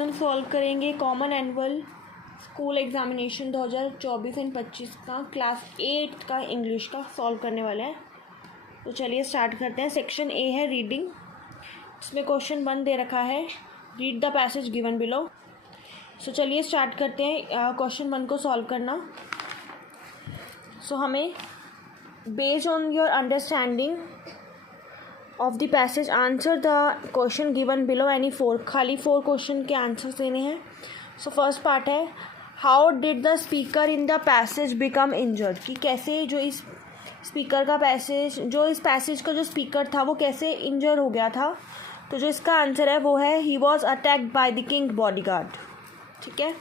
हम सॉल्व करेंगे common annual school examination 2024 and 25 का क्लास 8 का इंग्लिश का सॉल्व करने वाले हैं। तो चलिए स्टार्ट करते हैं। सेक्शन ए है रीडिंग, इसमें क्वेश्चन 1 दे रखा है, read the passage given below. So चलिए स्टार्ट करते हैं क्वेश्चन 1 को सॉल्व करना। सो हमें based on your understanding of the passage answer the question given below any 4, खाली 4 क्वेश्चन के आंसर देने हैं। सो फर्स्ट पार्ट है, how did the speaker in the passage become injured, कि कैसे जो इस स्पीकर का पैसेज इस पैसेज का जो स्पीकर था वो कैसे इंजर हो गया था। तो जो इसका आंसर है वो है he was attacked by the king bodyguard. ठीक है,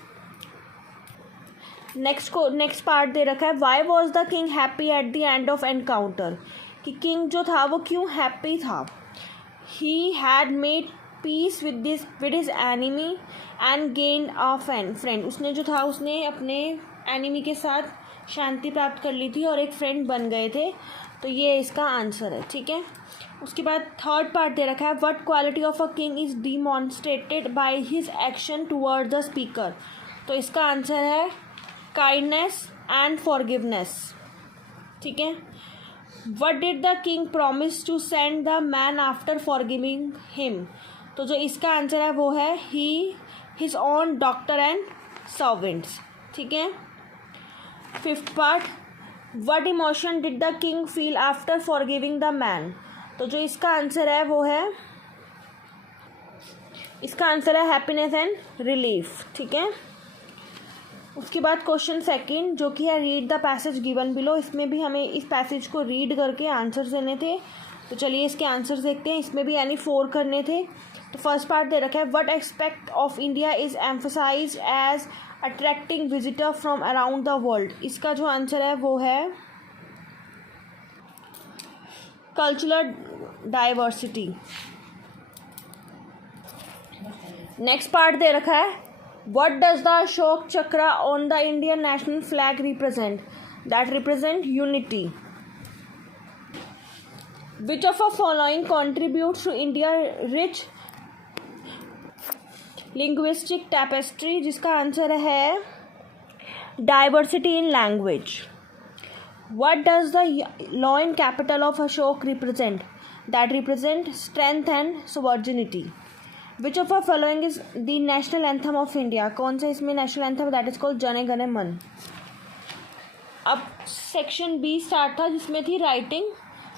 नेक्स्ट पार्ट दे रखा है, why was the king happy at the end of encounter, कि किंग जो था वो क्यों हैप्पी था। He had made peace with his enemy and gain a friend, उसने जो था उसने अपने एनिमी के साथ शांति प्राप्त कर ली थी और एक फ्रेंड बन गए थे। तो ये इसका आंसर है। ठीक है, उसके बाद थर्ड पार्ट दे रखा है, what quality of a king is demonstrated by his action toward the speaker. तो इसका आंसर है काइंडनेस एंड फॉरगिवनेस। ठीक है, what did the king promise to send the man after forgiving him. तो जो इसका आंसर है वो है his own doctor and servants. ठीक है, fifth part, what emotion did the king feel after forgiving the man. तो जो इसका आंसर है वो है हैप्पीनेस एंड रिलीफ। ठीक है, उसके बाद क्वेश्चन सेकंड जो कि है read the passage given below, इसमें भी हमें इस पैसेज को रीड करके आंसर्स देने थे। तो चलिए इसके आंसर्स देखते हैं। इसमें भी यानी 4 करने थे। तो फर्स्ट पार्ट दे रखा है, what aspect of India is emphasized as attracting visitor from around the world. इसका जो आंसर है वो है कल्चरल डाइवर्सिटी। नेक्स्ट पार्ट दे रखा है, what does the Ashok Chakra on the Indian national flag represent? That represent unity. Which of the following contributes to India's rich linguistic tapestry? जिसका answer है diversity in language. What does the lion capital of Ashok represent? That represent strength and sovereignty. Which of the following is the national anthem of India? कौन सा इसमें national anthem? That is called Jana Gana मन। अब section B start था जिसमें थी writing,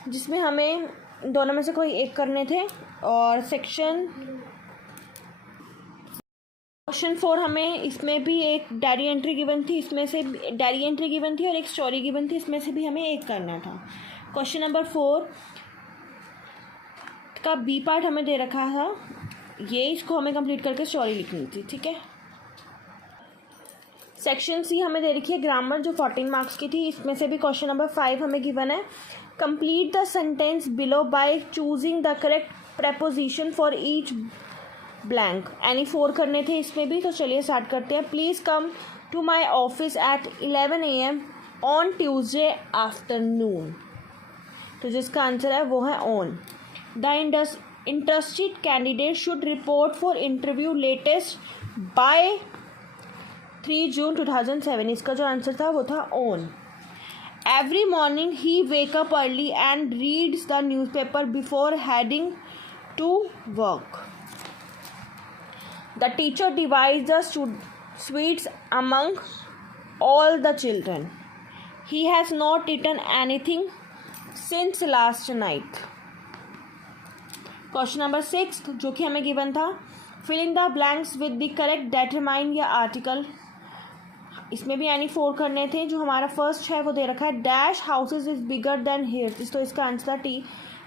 जिसमें हमें दोनों में से कोई एक करने थे। और क्वेश्चन 4 हमें इसमें भी एक डायरी एंट्री गिवन थी, इसमें से डायरी एंट्री गिवन थी और एक स्टोरी गिवन थी, इसमें से भी हमें एक करना था। क्वेश्चन नंबर 4 का बी पार्ट हमें दे रखा था, ये इसको हमें कंप्लीट करके स्टोरी लिखनी थी। ठीक है, सेक्शन सी हमें दे रखी है ग्रामर, जो 14 मार्क्स की थी। इसमें से भी क्वेश्चन नंबर 5 हमें गिवन है, complete the sentence below by choosing the correct preposition for each blank. Any 4 करने थे इसमें भी। तो चलिए स्टार्ट करते हैं। Please come to my office at 11 AM on Tuesday afternoon. तो जिसका आंसर है वो है on. The interested candidate should report for interview latest by 3 June 2007। इसका जो आंसर था वो था on। Every morning he wake up early and reads the newspaper before heading to work। The teacher divides the sweets among all the children। He has not eaten anything since last night। Question number 6 जो कि हमें given था, filling the blanks with the correct determiner या article. इसमें भी यानी 4 करने थे। जो हमारा फर्स्ट है वो दे रखा है, dash houses is bigger than hers. तो इसका answer T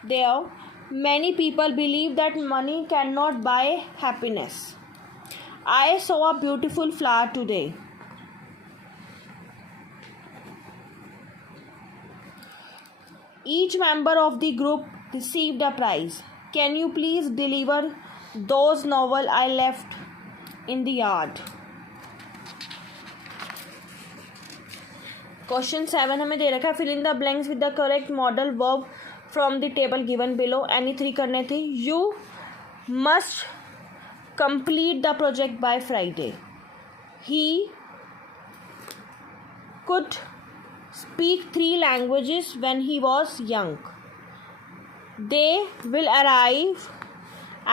there many people believe that money can not buy happiness. I saw a beautiful flower today. Each member of the group received a prize. Can you please deliver those novel I left in the yard? Question 7 हमें दे रखा है, fill in the blanks with the correct modal verb from the table given below। any 3 करने थे। You must complete the project by Friday. He could speak 3 languages when he was young. They will arrive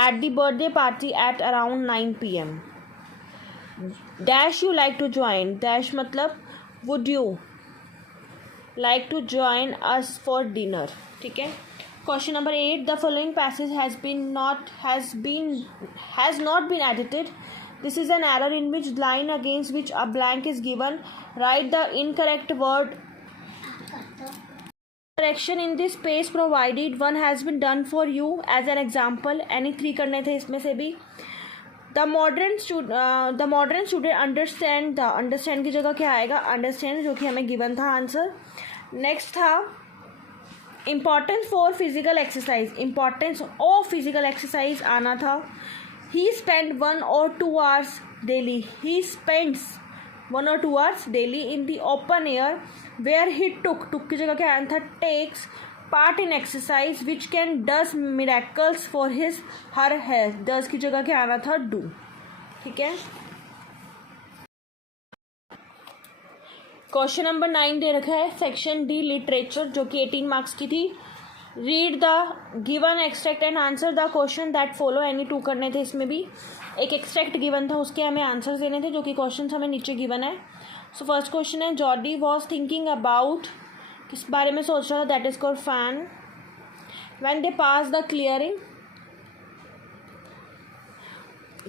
at the birthday party at around 9 p.m. Dash you like to join. Dash मतलब would you like to join us for dinner. ठीक है. Question number 8. The following passage has not been edited. This is an error in which line against which a blank is given. Write the incorrect word. Correction in this space provided. One has been done for you as an example. Any 3 करने थे इसमें से भी. The modern student understand की जगह क्या आएगा? Understand, जो कि हमें given था आंसर. नेक्स्ट था importance for physical exercise. Importance of physical exercise आना था. He spent 1 or 2 hours daily. He spends 1 or 2 hours daily in the open air where he took की जगह क्या आना था? Takes part in exercise which can does miracles for her health. does की जगह क्या आना था? do. ठीक है. क्वेश्चन नंबर 9 दे रखा है. सेक्शन डी लिटरेचर, जो कि 18 मार्क्स की थी. Read the given extract and answer the question that follow. Any 2 करने थे इसमें भी. एक एक्सट्रैक्ट गिवन था, उसके हमें आंसर्स देने थे, जो कि क्वेश्चन हमें नीचे गिवन है. सो फर्स्ट क्वेश्चन है, जॉर्डी वॉज थिंकिंग अबाउट, किस बारे में सोच रहा था? That is called fan. When they pass the clearing,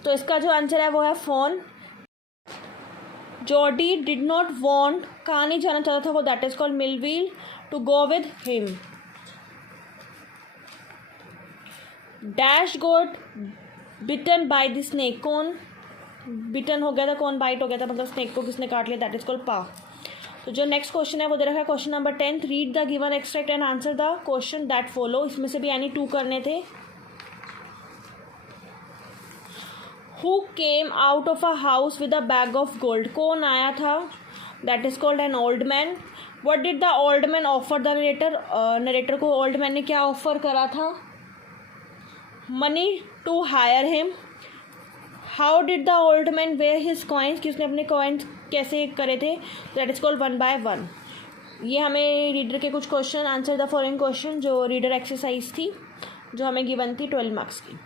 तो इसका जो आंसर है वो है phone. Jordi did not want, कहाँ नहीं जाना चाहता था वो? That is called Millville to go with him. Dash got bitten by the snake, कौन बिटन हो गया था? कौन बाइट हो गया था? मतलब स्नेक को किसने काट लिया? दैट इज कॉल्ड पा. तो जो नेक्स्ट क्वेश्चन है वो दे रखा है question number 10. Read the given extract and answer the question that follow. इसमें से भी यानी 2 करने थे. Who came out of a house with a bag of gold? कौन आया था? That is called an old man. What did the old man offer the narrator? Narrator को old man ने क्या ऑफर करा था? Money to hire him. How did the old man wear his coins? कि उसने अपने coins कैसे करे थे? That is called 1 by 1. ये हमें रीडर के कुछ question, answer the following question, जो रीडर एक्सरसाइज थी, जो हमें गिवन थी 12 मार्क्स की.